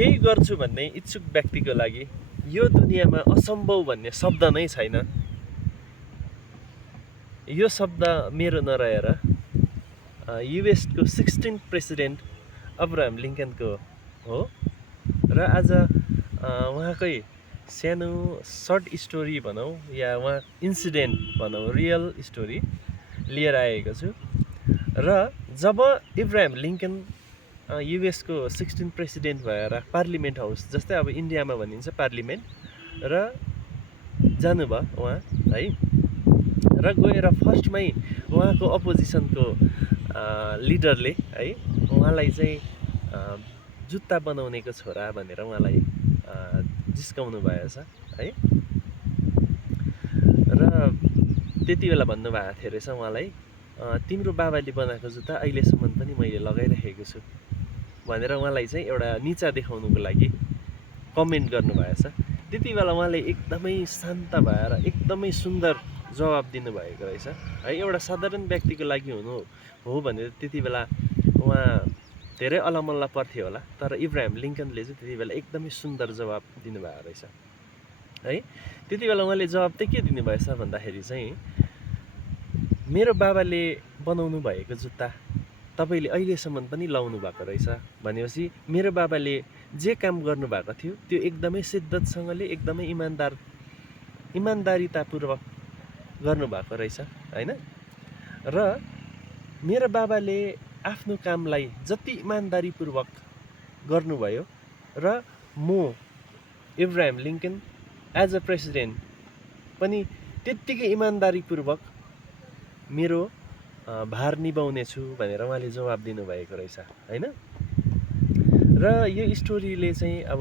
केही गर्छु भन्ने इच्छुक व्यक्तिको लागि यो दुनियाँमा असम्भव भन्ने शब्द नै छैन। यो शब्द मेरो नरहेर युएसको 16th प्रेसिडेन्ट अब्राहम लिङ्कनको हो र आज उहाँकै सानो सर्ट स्टोरी भनौँ या उहाँ इन्सिडेन्ट भनौँ, रियल स्टोरी लिएर आएको छु। र जब इब्राहिम लिङ्कन युएसको 16th प्रेसिडेन्ट भएर पार्लिमेन्ट हाउस, जस्तै अब इन्डियामा भनिन्छ पार्लिमेन्ट, र जानुभयो उहाँ है, र गएर फर्स्टमै उहाँको अपोजिसनको लिडरले है उहाँलाई चाहिँ जुत्ता बनाउनेको छोरा भनेर उहाँलाई जिस्काउनु भएछ है। र त्यति बेला भन्नुभएको थियो रहेछ उहाँलाई, तिम्रो बाबाले बनाएको जुत्ता अहिलेसम्म पनि मैले लगाइरहेको छु भनेर उहाँलाई चाहिँ एउटा निचा देखाउनुको लागि कमेन्ट गर्नुभएछ। त्यति बेला उहाँले एकदमै शान्त भएर एकदमै सुन्दर जवाब दिनुभएको रहेछ है। एउटा साधारण व्यक्तिको लागि हुनु हो भने त्यति बेला उहाँ धेरै अलमल्ला पर्थ्यो होला, तर इब्राहिम लिङ्कनले चाहिँ त्यति बेला एकदमै सुन्दर जवाब दिनुभएको रहेछ है। त्यति बेला उहाँले जवाब चाहिँ के दिनुभएछ भन्दाखेरि चाहिँ, मेरो बाबाले बनाउनु भएको जुत्ता तपाईँले अहिलेसम्म पनि लाउनु भएको रहेछ भनेपछि मेरो बाबाले जे काम गर्नुभएको थियो त्यो एकदमै शिद्दतसँगले एकदमै इमान्दारितापूर्वक गर्नुभएको रहेछ होइन। र मेरो बाबाले आफ्नो कामलाई जति इमान्दारीपूर्वक गर्नुभयो र म Abraham Lincoln as a president पनि त्यत्तिकै इमान्दारीपूर्वक मेरो भार निभाउने छु भनेर उहाँले जवाब दिनुभएको रहेछ होइन। र यो स्टोरीले चाहिँ अब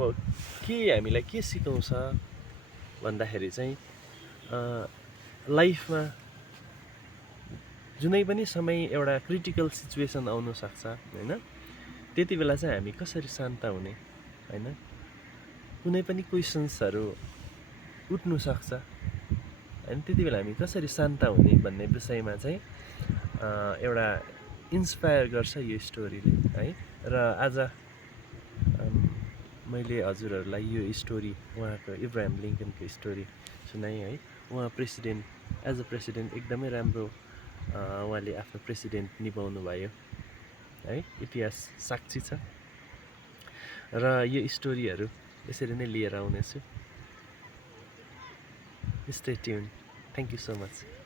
हामीलाई के सिकाउँछ भन्दाखेरि चाहिँ, लाइफमा जुनै पनि समय एउटा क्रिटिकल सिचुएसन आउन सक्छ होइन। त्यति बेला चाहिँ हामी कसरी शान्त हुने होइन, कुनै पनि क्वेसन्सहरू उठ्नु सक्छ होइन, त्यति बेला हामी कसरी शान्त हुने भन्ने विषयमा चाहिँ एउटा इन्सपायर गर्छ यो स्टोरीले है। र आज मैले हजुरहरूलाई यो स्टोरी, उहाँको इब्राहिम लिङ्कनको स्टोरी सुनाएँ है। उहाँ एज अ प्रेसिडेन्ट एकदमै राम्रो उहाँले आफ्नो प्रेसिडेन्ट निभाउनु भयो है, इतिहास साक्षी छ। र यो स्टोरीहरू यसरी नै लिएर आउनेछु। Stay tune. Thank you so much.